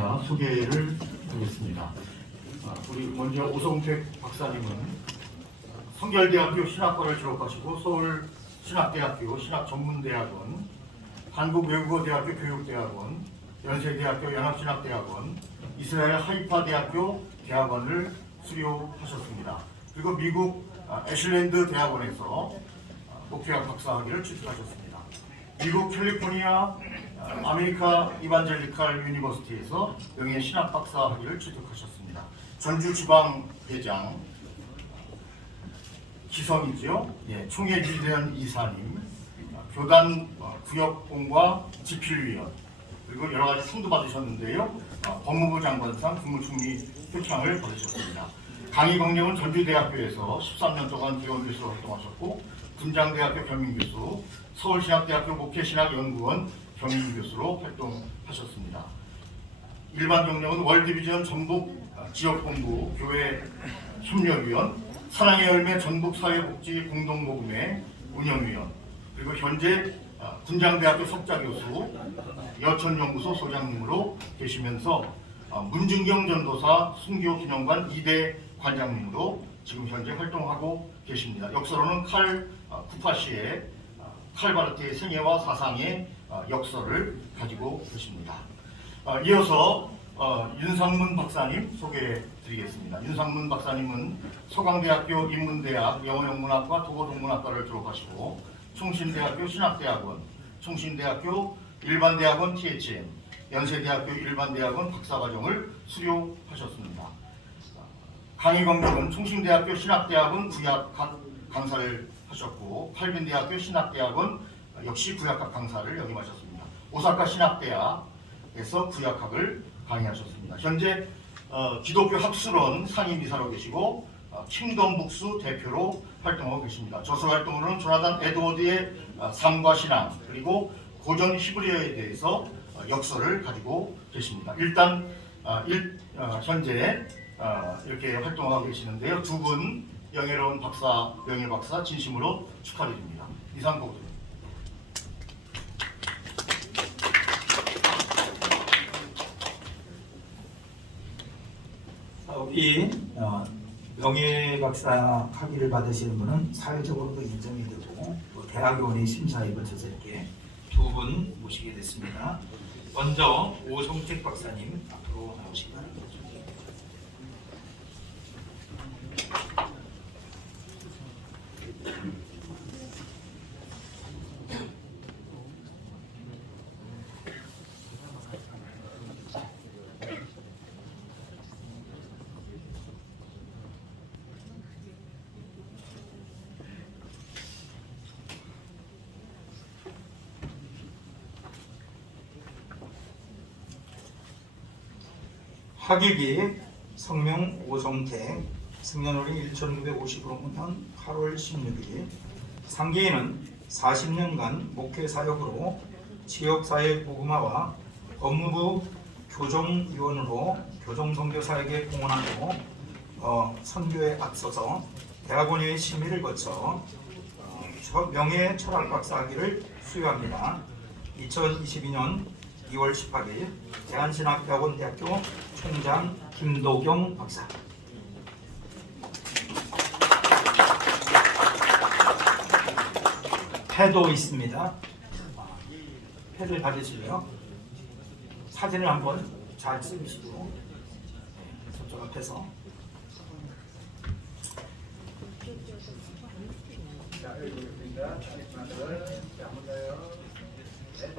연구자 소개를 하겠습니다. 아, 우리 먼저 오성택 박사님은 성결대학교 신학과를 졸업하시고 서울 신학대학교 신학전문대학원, 한국외국어대학교 교육대학원, 연세대학교 연합신학대학원, 이스라엘 하이파대학교 대학원을 수료하셨습니다. 그리고 미국 아, 애슐랜드 대학원에서 아, 목회학 박사학위를 취득하셨습니다. 미국 캘리포니아 아, 아메리카 이반젤리칼 유니버시티에서 명예 신학 박사 학위를 취득하셨습니다. 전주 지방 회장 기성이죠. 예, 총회 유대한 이사님, 아, 교단 어, 구역공과 지필위원 그리고 여러 가지 상도 받으셨는데요. 어, 법무부 장관상 국무총리 표창을 받으셨습니다. 강의 경력은 전주대학교에서 13년 동안 기원 교수로 활동하셨고 분장대학교 겸임교수, 서울신학대학교 목회신학연구원 겸임교수로 활동하셨습니다. 일반 경력은 월드비전 전북 아, 지역본부 교회 협력위원, 사랑의 열매 전북 사회복지 공동모금회 운영위원, 그리고 현재 아, 군장대학교 석자교수, 여천연구소 소장님으로 계시면서 아, 문준경 전도사 순교 기념관 2대 관장님으로 지금 현재 활동하고 계십니다. 역사로는 칼 아, 쿠파시의 아, 칼바르트의 생애와 사상의 아, 역사를 가지고 계십니다. 아, 이어서 어, 윤상문 박사님 소개해 드리겠습니다. 윤상문 박사님은 서강대학교 인문대학 영어영문학과 도고동문학과를 졸업하시고 총신대학교 신학대학원, 총신대학교 일반대학원 THM, 연세대학교 일반대학원 박사과정을 수료하셨습니다. 강의 경력은 총신대학교 신학대학원 구약학 강사를 하셨고 팔빈대학교 신학대학원 역시 구약학 강사를 역임하셨습니다. 오사카 신학대학에서 구약학을 강의하셨습니다. 현재 어, 기독교 학술원 상임이사로 계시고 어, 킹덤 북스 대표로 활동하고 계십니다. 저서 활동으로는 조나단 에드워드의 어, 삶과 신앙 그리고 고전 히브리어에 대해서 어, 역설을 가지고 계십니다. 일단 어, 일, 어, 현재 어, 이렇게 활동하고 계시는데요. 두 분 영예로운 박사, 명예 박사 진심으로 축하드립니다. 이상 보고드립니다. 어, 우리 어, 명예 박사 학위를 받으시는 분은 사회적으로도 인정이 되고 또 대학원의 심사에 거쳐서 이렇게 두 분 모시게 됐습니다. 먼저 오성택 박사님 앞으로 나오시기 바랍니다. 학위기 성명 오성택 승년월이 1955년 8월 16일 상계인은 40년간 목회 사역으로 지역사회 복음화와 법무부 교정위원으로 교정선교사에게 공헌하고 어, 선교에 앞서서 대학원의 심의를 거쳐 어, 저- 명예 철학 박사학위를 수여합니다. 2022년 2월 18일 대한신학대학원 대학교 총장 김도경 박사. 패도 있습니다. 아, 패를 받으시고요. 사진을 한번 잘 찍으시고 네, 저쪽 앞에서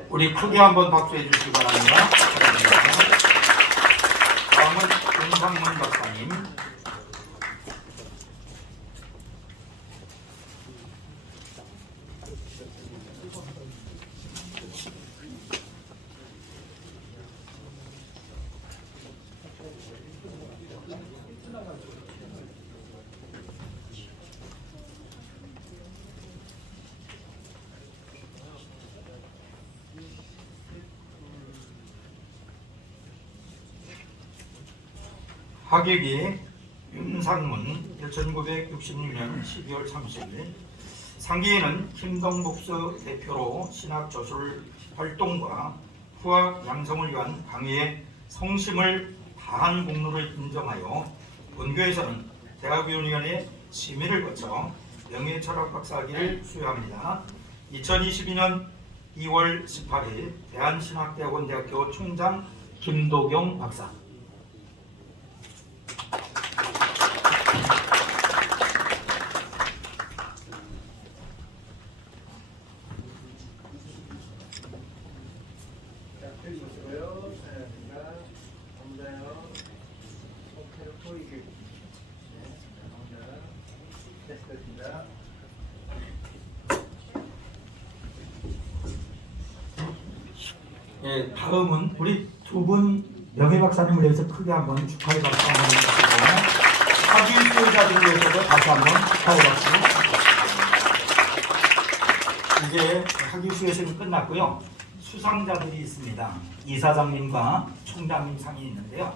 우리 크게 한번 박수해 주시기 바랍니다. 다음은 윤상문 박사님. 하객이 윤상문 1966년 12월 30일 상계인은 김동복수 대표로 신학 저술 활동과 후학 양성을 위한 강의에 성심을 다한 공로를 인정하여 본교에서는 대학위원회의 심의를 거쳐 명예철학 박사학위를 수여합니다. 2022년 2월 18일 대한신학대학원 대학교 총장 김도경 박사. 자, 펴 보시고요. 사랑합니다. 감사해요. 어깨를 보이게. 네, 감사합니다. 됐습니다. 예, 다음은 우리 두 분 명예 박사님을 위해서 크게 한번 축하의 박수 한번 해주시고 학위 수혜자들을 위해서도 다시 한번 축하의 박수. 이제 학위 시는 끝났고요. 수상자들이 있습니다. 이사장님과 총장님 상이 있는데요.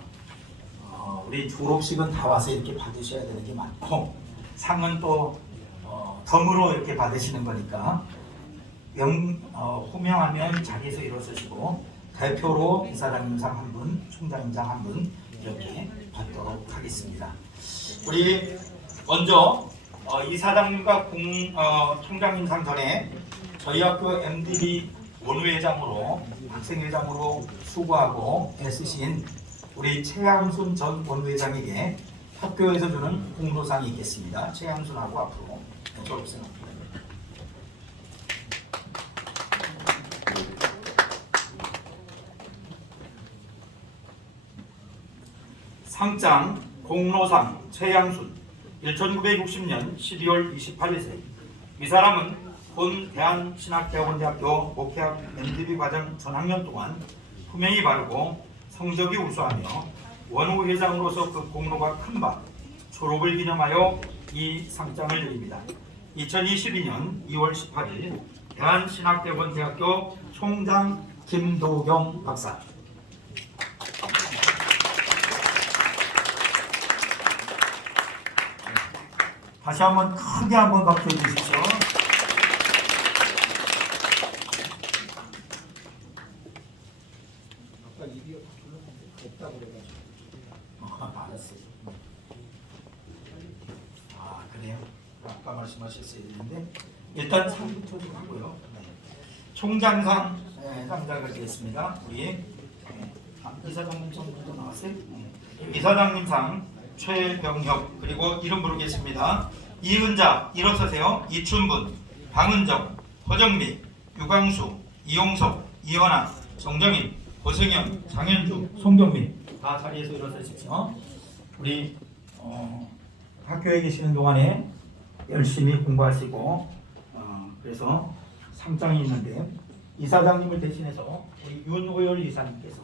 어, 우리 졸업식은 다 와서 이렇게 받으셔야 되는 게 많고 상은 또 어, 덤으로 이렇게 받으시는 거니까 명, 어, 호명하면 자리에서 일어서시고 대표로 이사장님상 한 분, 총장님상 한 분 이렇게 받도록 하겠습니다. 우리 먼저 어, 이사장님과 공, 어, 총장님상 전에 저희 학교 MDB 원우회장으로 학생회장으로 수고하고 애쓰신 우리 최양순 전 원우회장에게 학교에서 주는 공로상이 있겠습니다. 최양순하고 앞으로 졸업생합니다. 상장 공로상 최양순. 1960년 12월 28일생 이 사람은 본 대한신학대학원대학교 목회학 MDB 과정 전학년 동안 품행이 바르고 성적이 우수하며 원후 회장으로서 그 공로가 큰 바 졸업을 기념하여 이 상장을 드립니다. 2022년 2월 18일 대한신학대학원대학교 총장 김도경 박사 다시 한번 크게 한번 박수해 주십시오. 아까 이게 없다고 그래가지고. 어, 알았어요. 아 그래요? 아까 말씀하셨어야 되는데 일단 상부터 좀 하고요. 네. 총장상 네, 상장을 드리겠습니다. 우리 네. 아, 이사장님 상부터 나왔어요? 네. 이사장님상 최병혁 그리고 이름 부르겠습니다. 이은자 일어서세요. 이춘분, 방은정, 허정미, 유광수, 이용석, 이현아, 정정인, 고승현, 장현주, 송경민 다 자리에서 일어서십시오. 우리 어, 학교에 계시는 동안에 열심히 공부하시고 어, 그래서 상장이 있는데 이사장님을 대신해서 우리 윤호열 이사님께서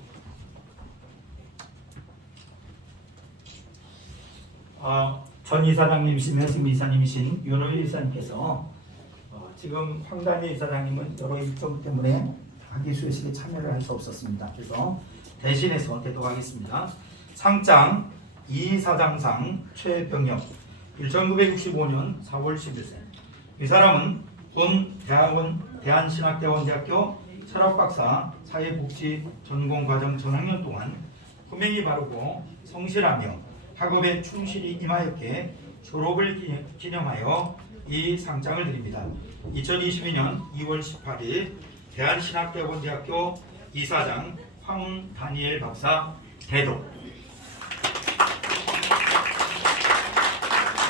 어, 전 이사장님이시며 지금 이사님이신 윤호일 이사님께서 어, 지금 황단희 이사장님은 여러 일정 때문에 학위 수여식에 참여를 할 수 없었습니다. 그래서 대신해서 대도하겠습니다. 상장 이사장상 최병혁 1965년 4월 10일생 이 사람은 본 대학원 대한신학대원대학교 철학박사 사회복지 전공과정 전학년 동안 품행이 바르고 성실하며 학업에 충실히 임하였기에 졸업을 기- 기념하여 이 상장을 드립니다. 2022년 2월 18일 대한신학대학원대학교 이사장 황 다니엘 박사 대도.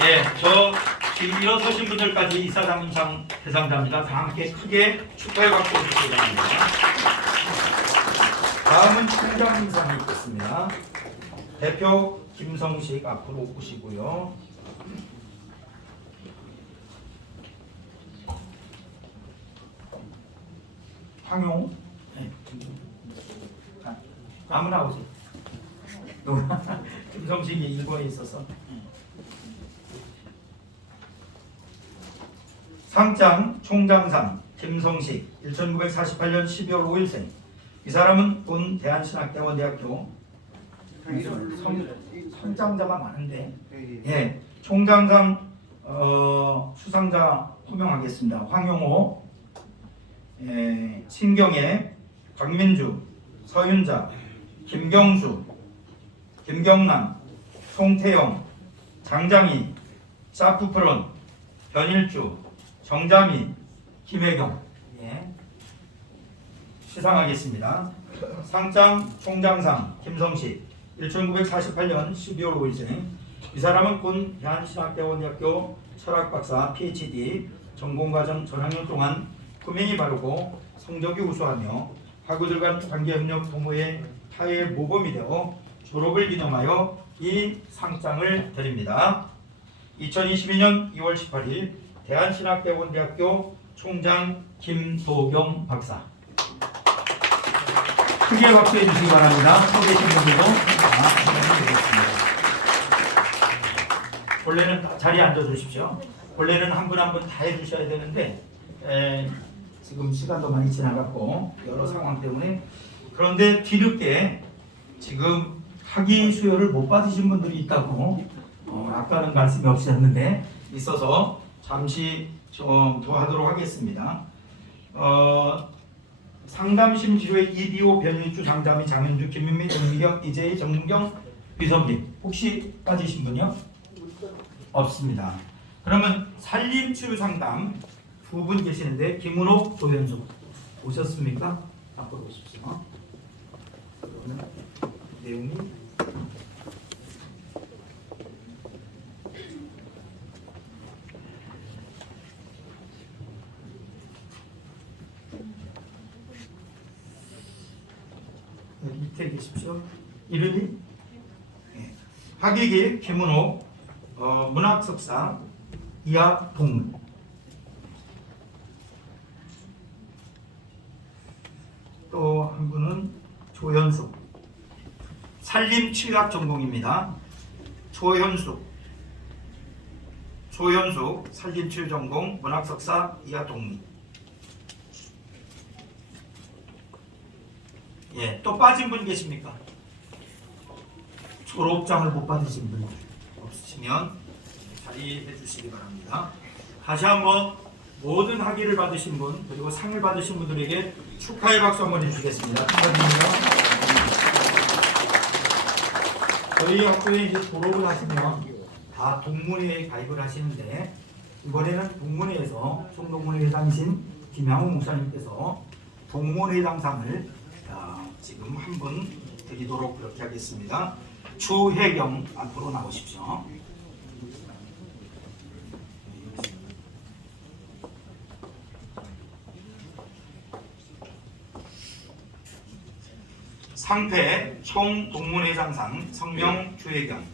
네, 저 지금 일어서신 분들까지 이사장님상 대상자입니다. 다 함께 크게 축하의 박수 주시기 바랍니다. 다음은 총장님상이 있겠습니다. 대표 김성식 앞으로 오시고요. 황용 네. 아, 아무나 오세요. 김성식이 일본에 있어서 상장 총장상 김성식 1948년 12월 5일생 이 사람은 본 대한신학대원 대학교 성, 성장자가 많은데 예 총장상 어, 수상자 호명하겠습니다. 황용호, 예, 신경애, 박민주, 서윤자, 김경수, 김경남, 송태영, 장장희, 사프프론, 변일주, 정자미, 김혜경. 예. 시상하겠습니다. 상장 총장상 김성식 1948년 12월 5일생 이 사람은 군 대한신학대원대학교 철학박사 PhD 전공과정 전학년 동안 품행이 바르고 성적이 우수하며 학우들 간 관계협력 동호회 타의 모범이 되어 졸업을 기념하여 이 상장을 드립니다. 2022년 2월 18일 대한신학대원대학교 총장 김도경 박사 크게 박수해 주시기 바랍니다. 서 계신 분들도. 원래는 다 자리에 앉아 주십시오. 원래는 한 분 한 분 다 해주셔야 되는데 에, 지금 시간도 많이 지나갔고 여러 상황 때문에 그런데 뒤늦게 지금 학위 수여를 못 받으신 분들이 있다고 어, 아까는 말씀이 없으셨는데 있어서 잠시 좀 더 하도록 하겠습니다. 어, 상담심 치료의 이비호 변일주 장자미 장현주 김민미 정미경 이재희 정문경 비선빈 혹시 빠지신 분이요? 없습니다. 그러면 산림치유 상담 두 분 계시는데 김은옥 조현수 오셨습니까? 앞으로 오십시오. 그러면 내용이 여기 밑에 계십시오. 이름이 예. 학위기 김은호 어, 문학석사 이하 동문 또 한 분은 조현숙 산림치유학 전공입니다. 조현숙 조현숙 산림치유 전공 문학석사 이하 동문 예, 또 빠진 분 계십니까? 졸업장을 못 받으신 분 없으시면 자리해 주시기 바랍니다. 다시 한번 모든 학위를 받으신 분 그리고 상을 받으신 분들에게 축하의 박수 한번 해주시겠습니다. 축하드립니다. 저희 학교에 이제 졸업을 하시면 다 동문회에 가입을 하시는데 이번에는 동문회에서 총동문회 회장이신 김양호 목사님께서 동문회장상을 아, 지금 한 분 드리도록 그렇게 하겠습니다. 주혜경 앞으로 나오십시오. 상패 총동문회장상 성명 주혜경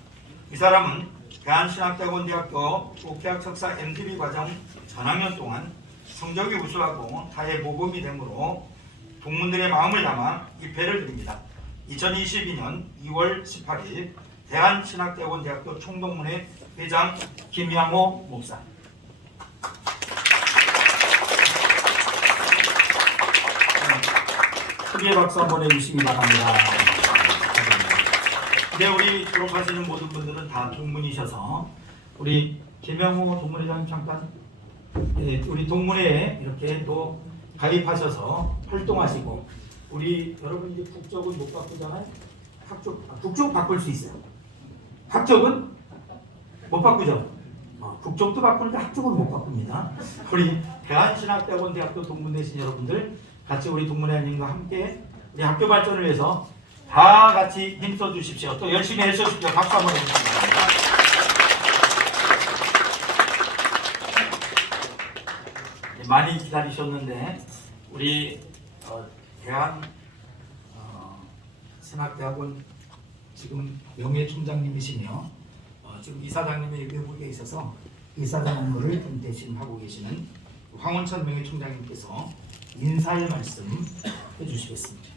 이 사람은 대한신학대학원대학교 국회학 석사 MDB 과정 전학년 동안 성적이 우수하고 타의 모범이 되므로 동문들의 마음을 담아 입회를 드립니다. 2022년 2월 18일 대한신학대학원 대학교 총동문회 회장 김양호 목사 크게 박수 한번 해주시기 바랍니다. 네, 우리 졸업하시는 모든 분들은 다 동문이셔서 우리 김양호 동문회장 잠깐 예, 우리 동문회에 이렇게 또 가입하셔서 활동하시고 우리 여러분 이제 국적은 못 바꾸잖아요. 학적 아, 국적 바꿀 수 있어요. 학적은 못 바꾸죠. 어, 국적도 바꾸는데 학적은 못 바꿉니다. 우리 대한신학대학원 대학교 동문대신 여러분들 같이 우리 동문회장님과 함께 우리 학교 발전을 위해서 다 같이 힘써 주십시오. 또 열심히 해 주십시오. 박수 한번 해주십시오. 네, 많이 기다리셨는데 우리 어, 대한 어, 신학대학원 지금 명예 총장님이시며 어, 지금 이사장님이 외국에 있어서 이사장 업무를 좀 대신 하고 계시는 황원천 명예 총장님께서 인사의 말씀 해주시겠습니다.